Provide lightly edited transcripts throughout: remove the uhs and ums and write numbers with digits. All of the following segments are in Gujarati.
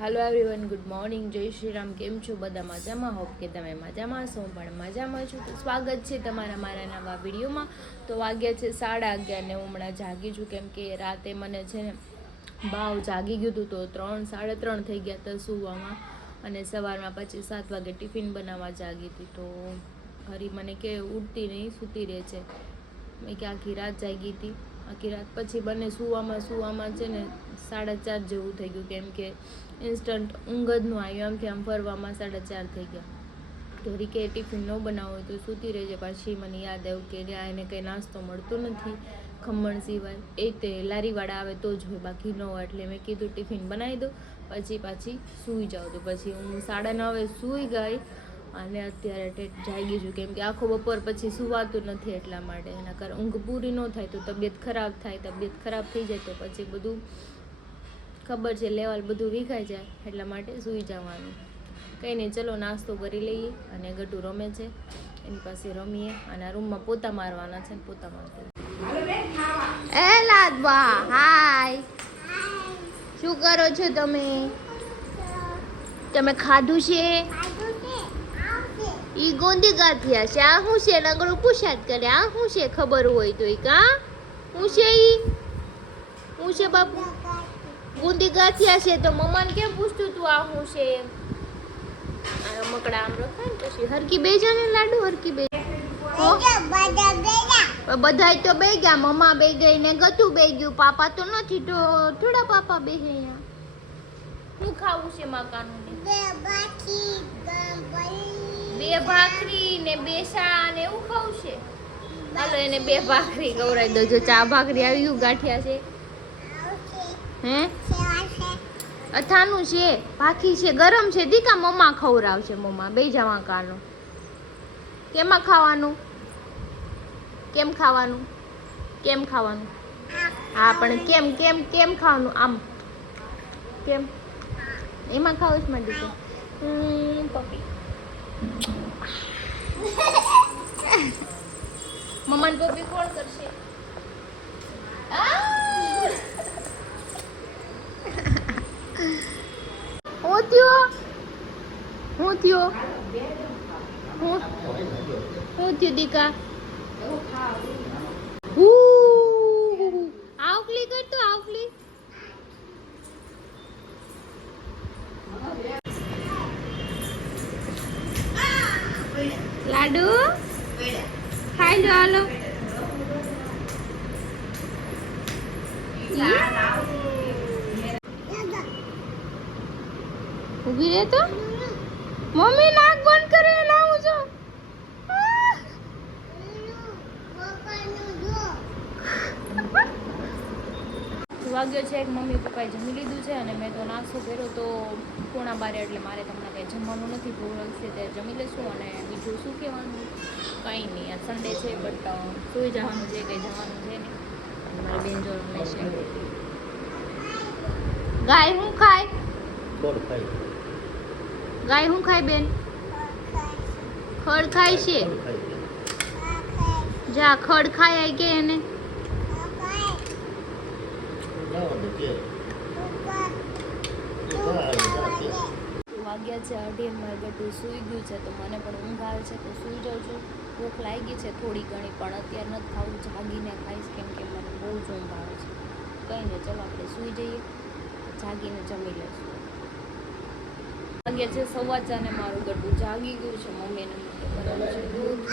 હાલો એવરીવન, ગુડ મોર્નિંગ, જય શ્રી રામ. કેમ છો બધા? મજામાં? હોપ કે તમે મજામાં છો. હું પણ મજામાં છું. તો સ્વાગત છે તમારા મારા નવા વિડીયોમાં. તો વાગ્યા છે 11:30 ને હું હમણાં જાગી છું, કેમ કે રાતે મને છે ને ભાવ જાગી ગયું હતું. તો 3, 3:30 થઈ ગયા હતા સૂવામાં, અને સવારમાં પછી 7 વાગે ટિફિન બનાવવા જાગી હતી. તો હરી મને કે ઉઠતી નહીં, સૂતી રહે છે. મેં કે આખી રાત જાગી હતી. આખી રાત પછી બંને સૂવામાં છે ને 4:30 જેવું થઈ ગયું, કેમ કે ઇન્સ્ટન્ટ ઊંઘ જ ન આવ્યું. આમથી આમ ફરવામાં 4:30 થઈ ગયા. તો રીકે ટિફિન ન બનાવો હોય તો સૂતી રહેજે. પાછી મને યાદ આવ્યું કે એને કંઈ નાસ્તો મળતો નથી ખમણ સિવાય, એ તે લારીવાળા આવે તો જ હોય, બાકી ન હોય. એટલે મેં કીધું ટિફિન બનાવી દો, પાછી સૂઈ જાઓ. તો પછી હું 9:30 સૂઈ ગઈ, અને અત્યારે જાગી છું, કેમ કે આખો બપોર પછી સુવાતું નથી. એટલા માટે એના કારણ ઊંઘ પૂરી ન થાય તો તબિયત ખરાબ થાય. તબિયત ખરાબ થઈ જાય તો પછી બધું ખબર છે, લેવલ બધું વિખાઈ જાય. એટલા માટે સૂઈ જવાનું. કંઈ નહીં, ચલો નાસ્તો કરી લઈએ. અને ગટુ રમે છે, એની પાસે રમીએ. અને આ રૂમમાં પોતા મારવાના છે ને પોતા મારતા. એ લાદવા, હાય, શું કરો છો તમે? તમે ખાધું છે? ઈ ગોંદી ગાંઠિયા છે. આ શું છે? લંગડું પૂછાત કરે. આ શું છે? ખબર હોય તો કા શું છે? ઈ શું છે બાપુ? ગુંદી ગાંઠિયા છે. તો મમ્માને કેમ પૂછતું તું આ શું છે? આ મકડા આમ રખાય ને પછી હરકી બે જા ને લાડુ, હરકી બે. બધાય તો બે ગયા. મમ્મા બે ગઈ ને ગતું બે ગયું. પાપા તો નથી, તો થોડા પાપા બે અહીંયા. શું ખાવું છે મકાનું ને? બે ભાખરી ને બે શા ને એવું ખાવું છે. હાલો એને બે ભાખરી ખવડાવી દો. જો ચા ભાખરી આવી ગયું. ગાંઠિયા છે હે? અથાનું છે, ભાખી છે, ગરમ છે. દીકા મમ્મા ખવડાવશે. મમ્મા બે જવા કાનો. કેમાં ખાવાનું? કેમ ખાવાનું? કેમ ખાવાનું? હા, પણ કેમ કેમ કેમ ખાવાનું? આમ કેમ? એમાં ખાવું છે મારી દીકરી. પપ્પી મમ્માને પપ્પી કોણ કરશે? હું થયો દીકા? આવકલી કરતો, આવકલી. લાડુ ખાઈ લો. હાલો ઉભી રહે તો. મમ્મી નાક બંધ કરે. લાવું છો વાગ્યો છે. મમ્મી પપ્પાએ જમી લીધું છે, અને મેં તો નાસ્તો કર્યો તો 11:15. એટલે મારે તમને કંઈ જમવાનું નથી. ભૂખ લાગશે ત્યારે જમી લઈશું. અને બીજું શું કહેવાનું? કંઈ નહીં, આ સન્ડે છે, બટ સૂઈ જવાનું છે, કંઈ જવાનું છે નહીં. અને મારી બેન જો રમે છે. ગાય શું ખાય? ગાય શું ખાય બેન? ખડ ખાય છે. જા ખડ ખાય કે એને. વાગ્યા છે 8:30. મારે ગટું સૂઈ ગયું છે, તો મને પણ ઊંઘ આવે છે, તો સૂઈ જાઉં છું. ભૂખ લાગી છે થોડી ઘણી, પણ અત્યારે નથી ખાવું. જાગીને ખાઈશ, કેમ કે મને બહુ જ ઊંઘ આવે છે. કંઈ નહીં, ચલો આપણે સૂઈ જઈએ, જાગીને જમી લઈશું. વાગ્યા છે 4:15 ને મારું ગટું જાગી ગયું છે. મમ્મીને બનાવ્યું છે દૂધ.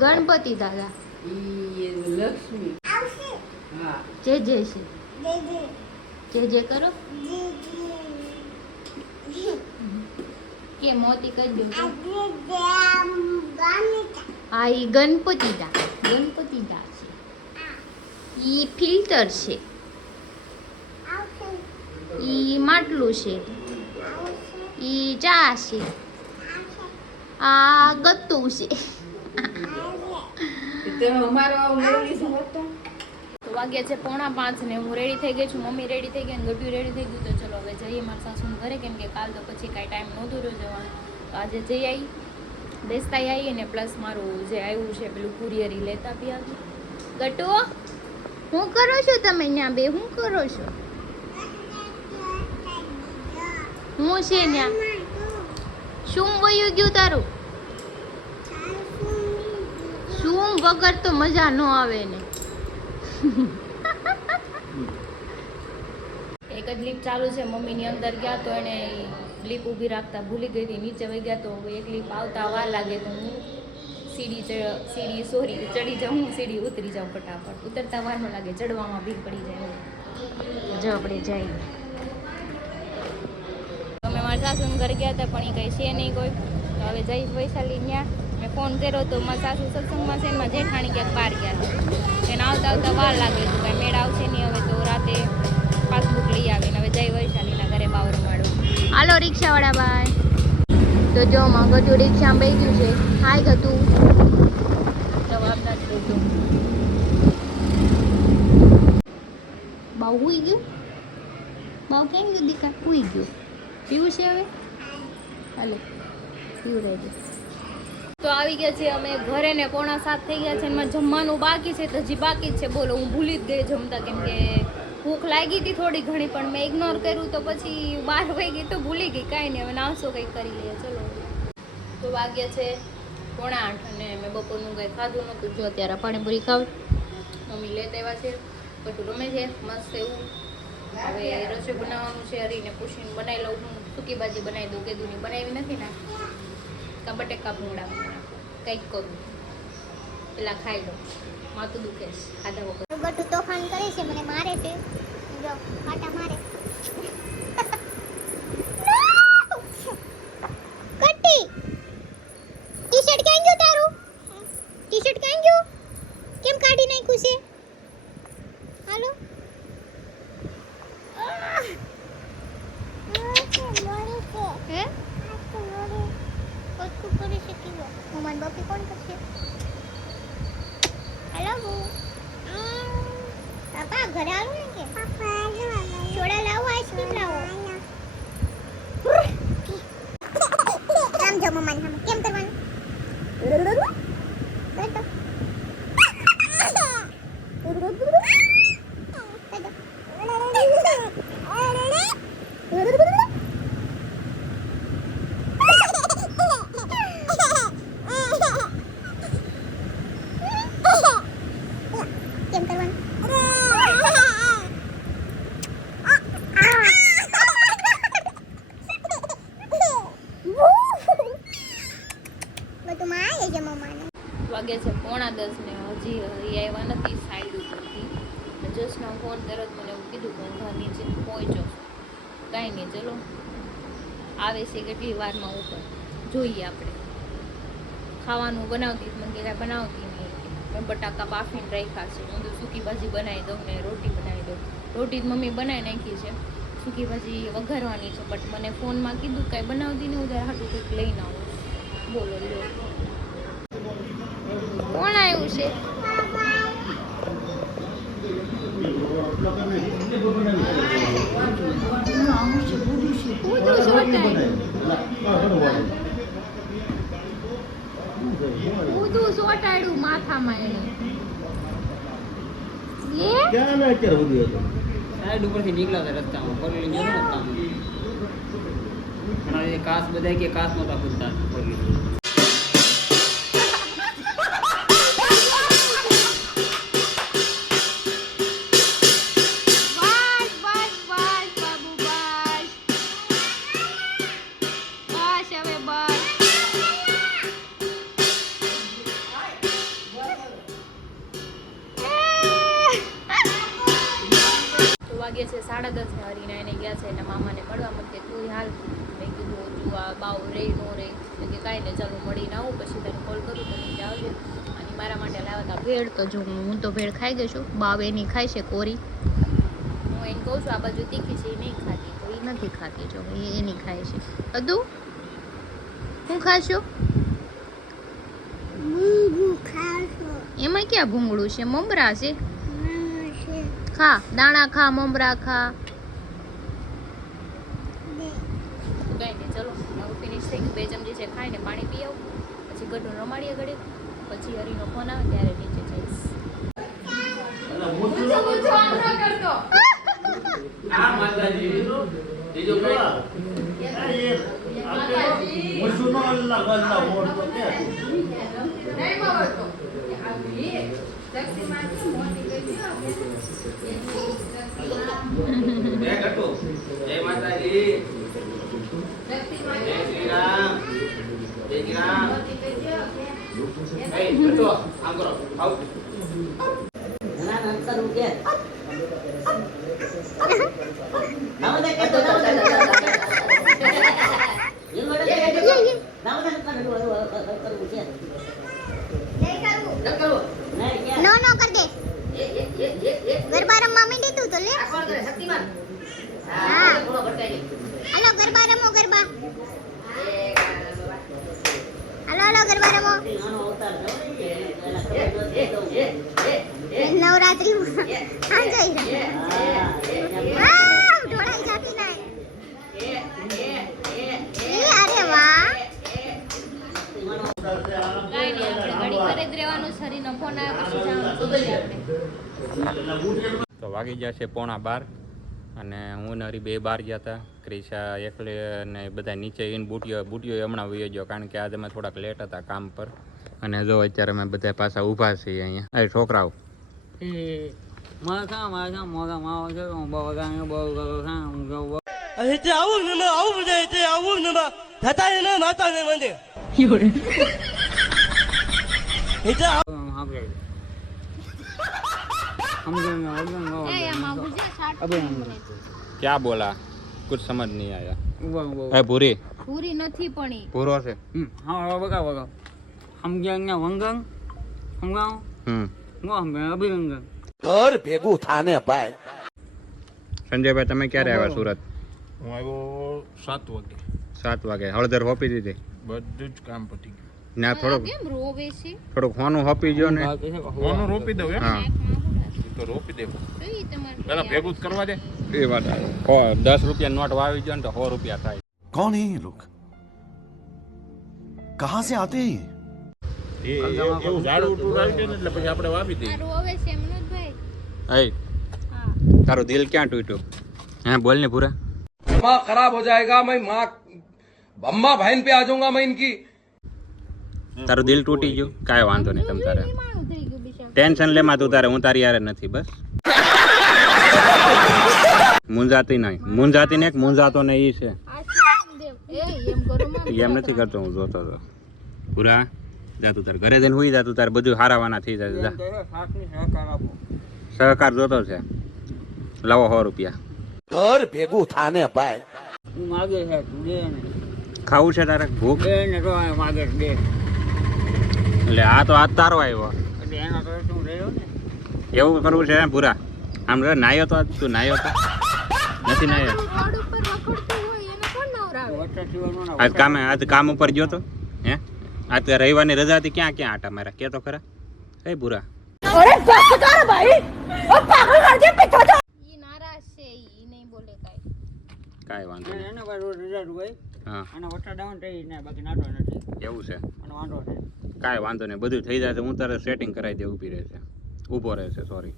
ગણપતિ દાદા લક્ષ્મી જય જય છે. જય જય કરો કે મોતી કરી દો. હા, ઈ ગણપતિ દા છે. ઈ ફિલ્ટર છે. ઈ માટલું છે. ઈ ચા છે. આ ગત્તું છે. તો વાગ્યા છે 4:45 ને હું રેડી થઈ ગઈ છું. મમ્મી રેડી થઈ ગઈ, ગટ્યું રેડી થઈ ગયું. તો ચલો હવે જઈએ મારા સાસુના ઘરે, કેમ કે કાલ તો પછી કાંઈ ટાઈમ નહોતું રહ્યો જવાનું. તો આજે જઈ આવી, બેસતા આવીએ ને પ્લસ મારું જે આવ્યું છે પેલું કુરિયર લેતા બી આવી. ગટુ, શું કરો છો તમે? ત્યાં બે શું કરો છો? હું છે ન્યા શું વયું ગયું તારું? શું વગર તો મજા ન આવે ને. એક જ લીપ ચાલુ છે, મમ્મીની અંદર ગયા તો એને લીપ ઊભી રાખતા ભૂલી ગઈ હતી, નીચે વહી ગયા તો એક લીપ આવતા વાર લાગે તો હું સીડી ચડી જાઉં, હું સીડી ઉતરી જાઉં ફટાફટ. ઉતરતા વાર ન લાગે, ચડવામાં ભીડ પડી જાય. જો આપણે જઈએ. અમે મારા સાસુના ઘરે ગયા હતા પણ એ કંઈ છે નહીં કોઈ. તો હવે જઈશ વૈશાલી ત્યાં. મેં ફોન કર્યો તો મારા સાસુ સત્સંગમાં છે, એમાં જેઠાણી ક્યાંક બહાર ગયા હતા. એને આવતા વાર લાગે તો કાંઈ મેળ આવશે નહીં. હવે તો રાતે પાસબુક લઈ આવીને હવે જઈ વૈશાલીના ઘરે બાવર માળું. હાલો રિક્ષાવાળા ભાઈ. તો જો માં ગતું રિક્ષામાં બેઠું છે. હાય ગતું. જવાબ નથી દેતું. બાવ હુઈ ગયું? બાવ કેમ ગયું દીકા? હુઈ ગયું. પીવું છે હવે? હાલો પીવું રહેજો. તો આવી ગયા છે અમે ઘરે ને 6:45 થઈ ગયા છે. એમાં જમવાનું બાકી છે તો હજી બાકી જ છે. બોલો હું ભૂલી જ ગઈ જમતા, કેમ કે ભૂખ લાગી હતી થોડી ઘણી પણ મેં ઇગ્નોર કર્યું તો પછી 12 વાગી ગઈ તો ભૂલી ગઈ. કાંઈ નહીં, હવે નાસ્તો કંઈક કરી લઈએ. ચલો તો વાગ્યા છે 7:45 અને મેં બપોરનું કંઈ ખાધું નહોતું. જો અત્યારે પાણીપુરી ખાવ મમ્મી લેતા આવ્યા છે. બધું રમે છે મસ્ત એવું. હવે રસોઈ બનાવવાનું છે. હરીને પૂછીને બનાવી લઉં. હું સૂકી ભાજી બનાવી દઉં. કેદુની બનાવી નથી ને, કા બટેકા ભૂંગળા કંઈક કરું. પેલા ખાઈ લો, માથું દુખે છે ખાધા વગર. ગટુ તોફાન કરે છે, મને મારે છે. જો કાટા મારે. કટ્ટી ટી-શર્ટ ક્યાં ગયું તારું? ટી-શર્ટ ક્યાં ગયું? કેમ કાઢી નાખ્યું છે? હાલો હે કોટકુ કરી શકી ગયો. મમ્મા બાપી કોણ કરશે? હેલો પાપા ઘરે આવો ને કે છોડા લાવો, આઈસ્ક્રીમ લાવો. આમ જો મમ્માને સામે કેમ કરવાનું? બેટો કેમ કરવાનું? બધું માં આવી છે મમ્માને. વાગ્યા છે 9:30 ને હજી આવ્યા નથી સાઈડ ઉપરથી. જસ્ટનો ફોન તરત મને એવું કીધું કે ઘર નીચે પહોંચો. કાંઈ નહીં, ચલો આવે છે કેટલી વારમાં ઉપર જોઈએ. આપણે ખાવાનું બનાવતી મને કે કાંઈ બનાવતી નહીં. મેં બટાકા બાફીને રાખ્યા છે. હું તો સૂકી ભાજી બનાવી દઉં ને રોટી બનાવી દઉં. રોટી મમ્મી બનાવી નાખી છે, સૂકી ભાજી વઘારવાની છે. બટ મને ફોનમાં કીધું કાંઈ બનાવતી નહીં, ઉધાર હાટું કંઈક લઈને આવું. બોલો લ્યો કોણ આવ્યું છે? ઊંધું સોટાડ્યું માથામાં એને. ક્યાં ના અત્યારે ઊંધું હતું? સાઈડ ઉપરથી નીકળ્યા હતા રસ્તામાં, ફોર વ્હીલ ગયો રસ્તામાં. પણ કાચ બધા કે કાચ નહોતા ખુલતા ફોર વ્હીલ. વાગ્યા છે 10:30 ને હરીને એને ગયા છે એના મામાને મળવા માટે. તું હાલ. મેં કીધું તું આ બાવ રે નો રે કે કાંઈ ને ચાલો મળીને આવું, પછી તને કોલ કરું તો નીચે આવજે. અને મારા માટે લાવ્યા હતા ભેળ. તો જો હું તો ભેળ ખાઈ ગઈ છું. બાવ એની ખાય છે કોરી. હું એને કહું છું આ બાજુ તીખી છે, એ નહીં ખાતી. તો એ નથી ખાતી. જો એની ખાય છે. અદુ હું ખાશો? એમાં ક્યાં ભૂંગળું છે? મમરા છે. ખા દાણા ખા, મમરા ખા. કઈ નહીં, ચલો મારું ફિનિશ થઈ ગયું. 2 ચમચી છે ખાઈને પાણી પી આવું, પછી ગઢું રમાડીએ ઘડી, પછી હરીનો ફોન આવે ત્યારે નીચે જઈશ. આ માતાજી બીજો કઈ જય માતાજી જય શ્રી રામ જય શ્રી રામ બેટો આમ કરો આવ ના ના કરું કે નામ દે કે નામ દે નો નો કર દે ગરબા રમવા માંડી તું તો લે હા હાલો ગરબા રમો ગરબા હાલો ગરબા રમો નવરાત્રી હા જઈ રહ્યા ઢોળાઈ જાતી ના અરે વાહ કાંઈ નહીં, આપણે ઘડી ઘરે જ રહેવાનું. શરીરનો ફોન આવ્યો પછી જવાનું સુધી આપણે. તો વાગી ગયા છે 11:30 અને હું ને હરી બે બહાર ગયા હતા. ક્રિશા એકલે ને બધા નીચે ઇન બુટીઓ હમણાં વયો ગયો કારણ કે આજે અમે થોડાક લેટ હતા કામ પર. અને જો અત્યારે અમે બધા પાછા ઊભા છીએ અહીંયા. એ છોકરાઓ क्या बोला कुछ समझ नहीं आया. पूरी પૂરી નથી પણ ઈ. પૂરો છે. હા બગા બગા સમજ્યા વંગંગ સમગાવ નો હમે અભિરંગંગ ઘર ભેગું થાને ભાઈ. સંજયભાઈ તમે ક્યારે આવ્યા સુરત? હું આવ્યો 7 વાગે. 7 વાગે. હળદર હોપી દીધી? બધું જ કામ પતી ગયું. ના થોડુંક કેમ રોવે છે? હોનું હોપી ગયો ને. ફોન રોપી દઉં એમ હા તો રોપી દેવું તો ઈ તમારે પેલા ભેગું જ કરવા દે. એ વાત 10 રૂપિયા નોટ વાવી ગયો ને તો 100 રૂપિયા થાય. कौन है ये लोग कहाँ से आते हैं ये? એવું ઝાડું ઉઠું રાખી દે ને એટલે પછી આપણે વાવી દઈએ. આ રોવે છે મનોજભાઈ. એ તારું દિલ ક્યાં તૂટ્યું? હે બોલ ને પૂરા. दिमाग खराब हो जाएगा मैं माँ अम्मा बहन पे आ जाऊंगा मैं इनकी. તારું દિલ તૂટી ગયું? કાંઈ વાંધો નહીં તમ તારે. માણું થઈ ગયું બિચારું. ટેન્શન લેમાં તું તારે, હું તારી યાર નથી બસ. મુંજાતી નહીં, મુંજાતી ને એક મુંજાતો ને ઈ છે. આ શું દેવ? એ એમ કરો માં. એમ નથી કરતો, હું જોતો હતો. પૂરા જા તું તારે ઘરે જઈને હુઈ જા, તું તારે બધું હારાવાના થઈ જાય. જા સહકાર આપો. સહકાર જોતો છે. લાવો 100 રૂપિયા. ઘર ભેગું થાને ભાઈ. હું માગે છે દે ને ખાવું છે તારે? ભૂખ દે ને તો માગે દે એટલે આ તો આજ તારો આવ્યો. એટલે એના તો તું રહ્યો ને એવું કરવું છે એમ પૂરા? આમ રે નાયો તો આજ તું નાયો તો નથી નાયો? રોડ ઉપર રખડતું હોય એને કોણ નવરાવે? વચ્ચે જીવનનો આજ કામ ઉપર ગયો તો હે? આજ તો રવિવારની રજા હતી, ક્યાં ક્યાં આટા મારા કે તો ખરા. એ પૂરા ઈ નારાજ છે, ઈ નહીં બોલે કાઈ. કાંઈ વાંધો નહીં. એને બાર રોજ રજા હોય હા અને વચ્ચે ડાઉન થઈ ને બાકી નાટો નથી એવું છે. અને વાંધો છે કાંઈ વાંધો નહીં, બધું થઈ જાય તો હું તારે સેટિંગ કરાવી દે. ઊભી રહેશે, ઊભો રહેશે. સોરી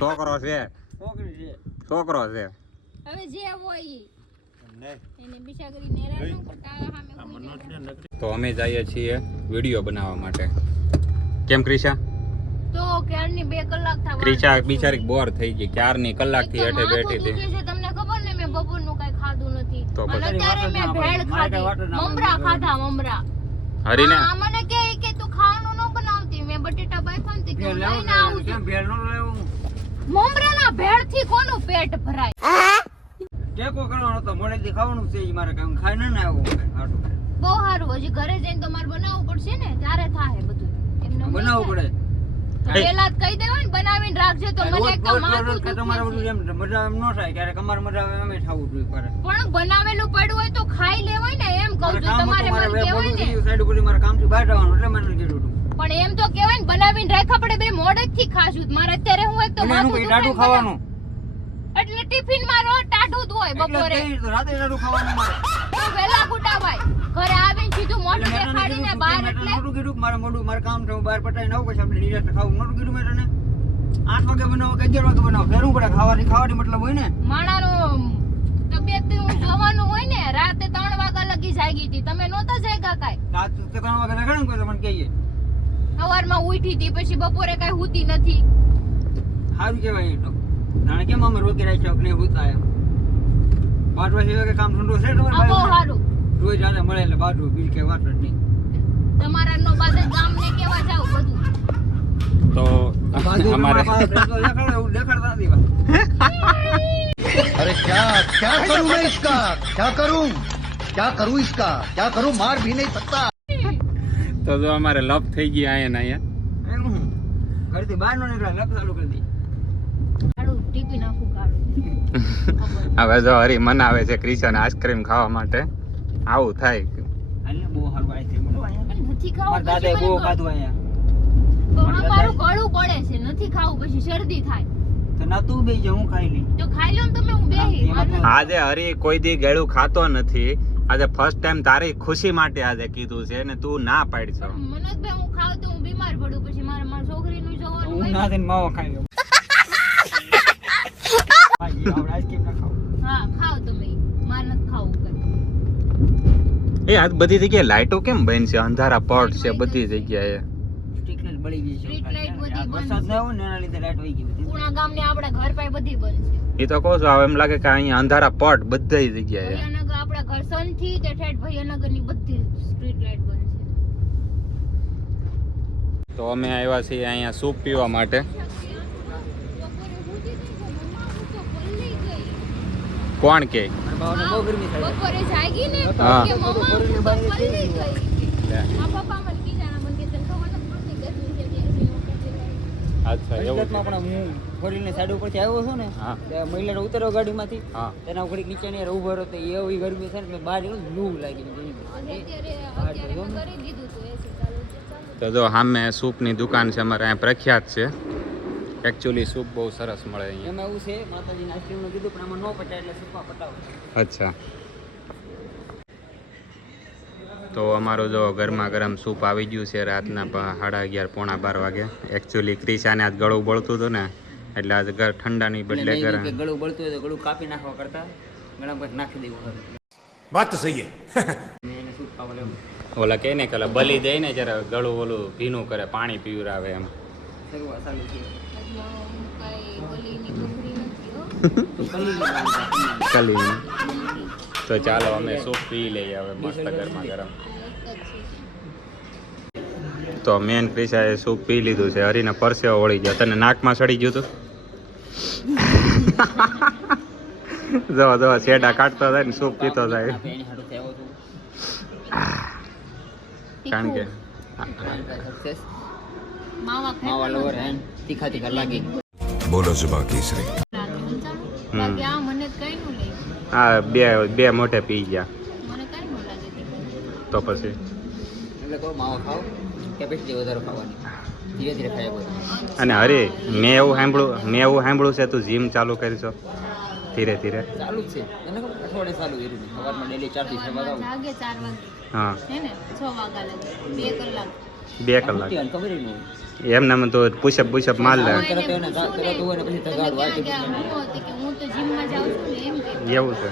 છોકરો છે, છોકરી છે છોકરો છે. હવે જે હોય ઈ એને બિચારી નેરા ન કરતા સામે ઊભી તો અમે જઈએ છીએ વિડીયો બનાવવા માટે. કેમ ક્રિશા? તો ક્યારની 2 કલાક થવા ક્રિશા બિચારી બોર થઈ ગઈ, ક્યારની કલાકથી હેઠે બેઠી હતી. છે તમને ખબર ને મેં બપોરનું કઈ ખાધું નથી. તો અને પછી અત્યારે મેં ભેળ ખાધી, મમરા ખાધા, મમરા. હરીને આ મને કે તું ખાવાનું ન બનાવતી. મેં બટેટા બાફા ને કે લઈને આવું છું. કેમ ભેળ નો લેવું મમરાના ભેળ થી કોનું પેટ ભરાય? ટેકો કરવાનો તો મોડેથી ખાવાનું છે ઈ મારે કામ ખાઈ ન આવ્યો હાટું બહુ સારું. હજી ઘરે જઈને તમારે બનાવવું પડશે ને, ત્યારે થાય બધું. એમને બનાવવું પડે પેલા જ કહી દેવાય ને બનાવીને રાખજો તો મને એક તો માથું તમારે દુખે બધું છે. એમ મજા એમ ન થાય ક્યારેક અમારે મજા આવે અમે ખાવું જોઈએ કરે પણ બનાવેલું પડ્યું હોય તો ખાઈ લેવાય ને, એમ કહું છું. તમારે મને કહેવાય ને, સાઈડ ઉપર મારે કામ થી બહાર જવાનું એટલે મને કીધું હતું પણ એમ તો કહેવાય ને બનાવીને રાખ્યા પડે. બે મોડેક થી ખાશું. મારે અત્યારે હું એક તો એટલે માથું એનું કઈ દુખે ટાટું ને ખાવાનું એટલે ટિફિન માં રોજ ટાઢું જ હોય એટલે બપોરે. કઈ તો રાતે ટાટું ખાવાનું મારે તો વહેલા ગુટાવાય. ઘરે આવીને સીધું મોઢું એટલે મેં તને દેખાડીને કીધું બહાર મેં તને એટલે નહોતું કીધું કે મારે મોઢું મારે કામ છે હું બહાર પટાઈને આવું પછી આપણે નિરાતે ખાવું નહોતું કીધું મેં તને 8 વાગે બનાવો કે 11 વાગે બનાવો ફેરવું પડે ખાવાની મતલબ હોય ને માણાનો તબિયત જોવાનું હોય ને રાતે 3 વાગ્યા લગી જાગી હતી તમે નહોતા જાગ્યા કાઈ રાત કે 3 વાગે લગાડું કોઈ મને કહીએ સવારમાં ઉઠી હતી પછી બપોરે કાઈ હુતી નથી સારું કહેવાય એ તો જાણે કેમ અમે રોકી રાખ્યો કે નહીં હુતા એમ 5 વાગે કામ ઠંડો છે બહુ સારું રોજ રાતે મળે એટલે બાજુ બીજ કે વાત જ નહીં તમારા નો બાદ ગામને કેવા જાવ બધું તો અમારે દેખાડતા નથી વાત अरे क्या करूं मैं इसका क्या करूं इसका क्या करूं मार भी नहीं सकता તો જો અમારે લપ થઈ ગયા અહીંયા ને અહીંયા એમ હું ઘરથી બહાર નો નીકળે લપ ચાલુ કરી દી કાળું ટીપી નાખું કાળું હવે જો હરી મનાવે છે ક્રિશન આઈસ્ક્રીમ ખાવા માટે આવું થાય હાલને બહુ સારું આઈસ્ક્રીમ મળો અહીંયા નથી ખાવું મારા દાદાએ બહુ ખાધું અહીંયા મારું ગળું પડે છે નથી ખાવું પછી શરદી થાય તો ના તું બે જે હું ખાઈ લી તો ખાઈ લો ને તમે હું બેહી આજે હરી કોઈ દી ગળું ખાતો નથી આજે ફર્સ્ટ ટાઈમ તારી ખુશી માટે આજે કીધું છે ને તું ના પાડી છો મનોજભાઈ હું ખાવ તો હું બીમાર પડું પછી મારી છોકરીનું જોવાનું હું હોય ના થઈને માવો ખાઈ લઉં આઈસ્ક્રીમ ના ખાવ હા ખાવ તમે માર નથી ખાવું એ આજ બધી જગ્યાએ લાઈટો કેમ બંધ છે અંધારા પડ છે બધી જગ્યાએ સ્ટ્રીટ લાઈટ બળી ગઈ છે સ્ટ્રીટ લાઈટ બધી બંધ વરસાદ ના હોય ને એના લીધે લાઈટ વહી ગઈ બધી પૂણા ગામની આપણા ઘર પાસે બધી બંધ છે એ તો કહું છું હવે એમ લાગે કે અહીંયા અંધારા પડ બધી જગ્યાએ ભૈયાનગર આપણા ઘર સનથી તે ઠેઠ ભૈયાનગરની બધી સ્ટ્રીટ લાઈટ બંધ છે તો અમે આવ્યા છીએ અહીંયા સૂપ પીવા માટે કોણ કે મારા બાવાને બહુ ગરમી થાય બપોરે જાગી ને હા. કે મમ્મા હું તો પલ્લી ગઈ આ પપ્પા મને કીજાના મને કે તને ખબર નથી પડતી ગરમી છે કે અચ્છા એવું છે. હકીકતમાં પણ હું ફોરીને સાઈડ ઉપરથી આવ્યો છું ને હા. ત્યારે મહિલાને ઉતર્યો ગાડીમાંથી હા તેના ઘડીક નીચે ને ઉભો રહ્યો તો એવી ગરમી છે ને મેં બહાર નીકળ્યો લૂ લાગી ગઈ અત્યારે મેં કરી દીધું તો એસી ચાલુ છે ચાલુ તો જો સામે સૂપની દુકાન છે અમારે અહીંયા પ્રખ્યાત છે એકચ્યુઅલી સૂપ બહુ સરસ મળે અહીંયા એમાં એવું છે માતાજીને આઈસ્ક્રીમનું કીધું પણ આમાં ન પટાય એટલે સુપા પટાવો અચ્છા તો અમારું જો ગરમા ગરમ સૂપ આવી ગયું છે રાતના 11:30 પોણા 12 વાગે એકચ્યુઅલી ક્રિશાને આજ ગળું બળતું હતું ને એટલે આજ ઠંડાની બદલે ગરમ કે ગળું બળતું હોય તો ગળું કાપી નાખવા કરતા ઘણા બધા નાખી દેવું હવે बात तो सही है મેં એને સૂપ ખાવા લેવું ઓલા કહે ને કે ઓલા બલી દે ને જ્યારે ગળું ઓલું ભીનું કરે પાણી પીવરાવે એમ શરૂઆત ચાલુ છે કઈ ગલીની બકરી નથી હો કલી તો ચાલો અમે સૂપ પી લઈએ હવે મસ્ત ગરમા ગરમ તો મેન ક્રિશાએ સૂપ પી લીધું છે હરીને પરસેવો વળી ગયો તને નાકમાં સડી ગયું હતું જવા જવા શેડા કાઢતો જાય ને સૂપ પીતો જાય આપણે એની હાટું થયો છું કારણ કે સક્સેસ માવા માવા લવર હેન તીખા તીખા લાગી बोलो जुबा केसरी બાકી આ મને કઈ નું લે આ બે મોઢે પી ગયા મને કઈ નું લાગે તે. તો પછી એટલે કહો માવા ખાઓ કેપેસિટી વધારે ખાવાની ધીરે ધીરે ખાયા બધું અને હરી મેં એવું સાંભળ્યું છે તું જીમ ચાલુ કરીશો ધીરે ધીરે ચાલુ જ છે એને ખબર અઠવાડિયે ચાલુ કર્યું છે સવારમાં ડેલી 4 થી 6 વાગે આવું જાગે 4 વાગે હા હે ને 6 વાગ્યા લગે 2 કલાક 2 કલાક ખબર નહીં એમને તો પુશઅપ માર લે તરત એને તરત હોય ને પછી તગાડ વાટી કે હું હતી કે હું તો જીમમાં જાઉં છું ને એમ કે એવું છે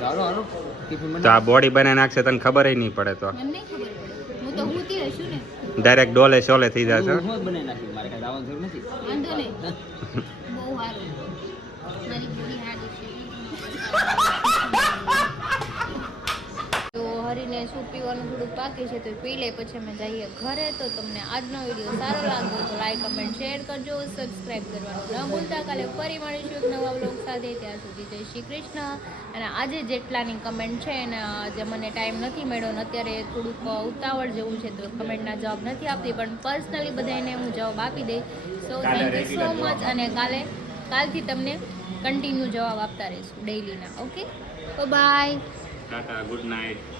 ચાલો હાલો ટિફિન તો આ બોડી બનાવી નાખશે તને ખબર નહીં પડે તો મને નહીં ખબર પડે હું તો હુતી હશું ને ડાયરેક્ટ ડોલે શોલે થઈ જશે હું જ બનાવી નાખ્યું મારે કાંઈ દાવાનું જરૂર નથી વાંધો નહીં બહુ સારું મારી બોડી હાર્ડ છે તો હરીને શું પીવાનું થોડુંક બાકી છે તો પી લે પછી અમે જઈએ ઘરે તો તમને આજનો વિડીયો સારો લાગ્યો તો લાઈક કમેન્ટ શેર કરજો સબસ્ક્રાઈબ કરવાનું ન ભૂલતા કાલે ફરી મળીશું એક નવા વ્લોગ સાથે ત્યાં સુધી જય શ્રી કૃષ્ણ અને આજે જેટલાની કમેન્ટ છે અને જે મને ટાઈમ નથી મળ્યો ને અત્યારે થોડુંક ઉતાવળ જેવું છે તો કમેન્ટના જવાબ નથી આપતી પણ પર્સનલી બધાને હું જવાબ આપી દઈશ so thank you so much અને કાલથી તમને કન્ટિન્યુ જવાબ આપતા રહીશું ડેઈલીના okay bye tata good night